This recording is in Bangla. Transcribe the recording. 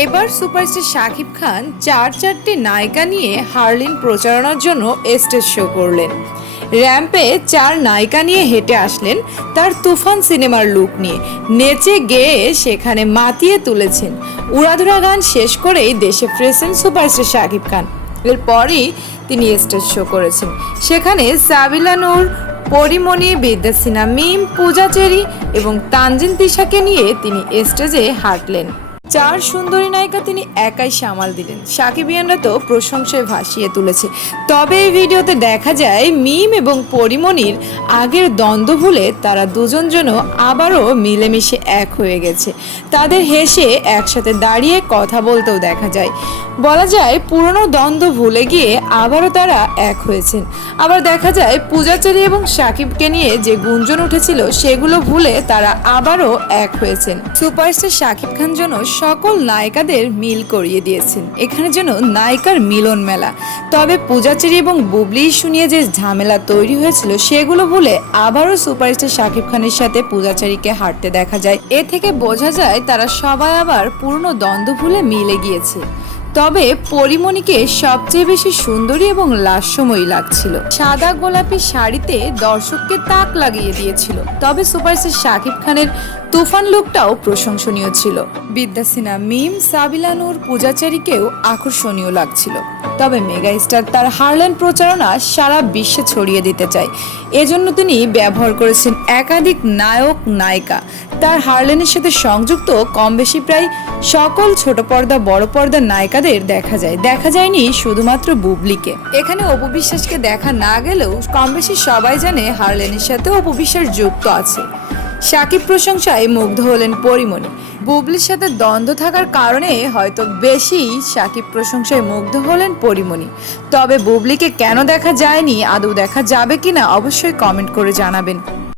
এবার সুপারস্টার শাকিব খান চার চারটি নায়িকা নিয়ে হার্লিন প্রচারণার জন্য স্টেজ শো করলেন। র্যাম্পে চার নায়িকা নিয়ে হেঁটে আসলেন তার তুফান সিনেমার লুক নিয়ে। নেচে গেয়ে সেখানে মাতিয়ে তুলেছেন। উড়াধুরা গান শেষ করেই দেশে ফিরেছেন সুপারস্টার শাকিব খান। এরপরই তিনি স্টেজ শো করেছেন। সেখানে সাবিলা নূর, পরিমণি বিদ্যাসিনা মিম, পূজা চেরি এবং তানজিন তিশাকে নিয়ে তিনি স্টেজে হাঁটলেন। চার সুন্দরী নায়িকা তিনি একাই সামাল দিলেন। সাকিবিয়ানরা তো প্রশংসায় ভাসিয়ে তুলেছে। তবে এই ভিডিওতে দেখা যায়, মিম এবং পরিমণির আগের দ্বন্দ্ব ভুলে তারা দুজন যেন আবারও মিলেমিশে এক হয়ে গেছে। তাদের হেসে একসাথে দাঁড়িয়ে কথা বলতেও দেখা যায়। বলা যায়, পুরনো দ্বন্দ্ব ভুলে গিয়ে আবারও তারা এক হয়েছেন। আবার দেখা যায়, পূজাচারী এবং সাকিবকে নিয়ে যে গুঞ্জন উঠেছিল, সেগুলো ভুলে তারা আবারও এক হয়েছেন। সুপারস্টার সাকিব খান যেন সকল নায়িকাদের মিল করিয়ে দিয়েছেন। এখানে যেন নায়িকার মিলন মেলা। তবে পূজাচেরি এবং বুবলি শুনিয়ে যে ঝামেলা তৈরি হয়েছিল, সেগুলো ভুলে আবারও সুপারস্টার শাকিব খানের সাথে পূজাচারীকে হাঁটতে দেখা যায়। এ থেকে বোঝা যায়, তারা সবাই আবার পুরনো দ্বন্দ্ব ভুলে মিলে গিয়েছে। তবে পরিমণিকে সবচেয়ে বেশি সুন্দরী এবং লাস্যময়ী লাগছিল। সাদা গোলাপি শাড়িতে দর্শককে তাক লাগিয়ে দিয়েছিল, তবে সুপারস্টার শাকিব খানের তুফান লুকটাও প্রশংসনীয় ছিল। বিদ্যাসিনা মিম সাবিলানুর পূজাচারীকেও আকর্ষণীয় লাগছিল। তবে মেগা স্টার তার হারল্যান্ড প্রচারণা সারা বিশ্বে ছড়িয়ে দিতে চায়। এজন্য তিনি ব্যবহার করেছেন একাধিক নায়ক, নায়িকা। তার হারলেনের সাথে সংযুক্ত কম বেশি প্রায় সকল ছোট পর্দা, বড় পর্দার নায়িকাদের দেখা যায়। দেখা যায়নি শুধুমাত্র বুবলিকে। এখানে অপবিশ্বাসকে দেখা না গেলেও কম বেশি সবাই জানে হারলেনের সাথে অপবিশ্বাস যুক্ত আছে। সাকিব প্রশংসায় মুগ্ধ হলেন পরিমণি। বুবলির সাথে দ্বন্দ্ব থাকার কারণে হয়তো বেশি সাকিব প্রশংসায় মুগ্ধ হলেন পরিমণি। তবে বুবলিকে কেন দেখা যায়নি, আদৌ দেখা যাবে কিনা অবশ্যই কমেন্ট করে জানাবেন।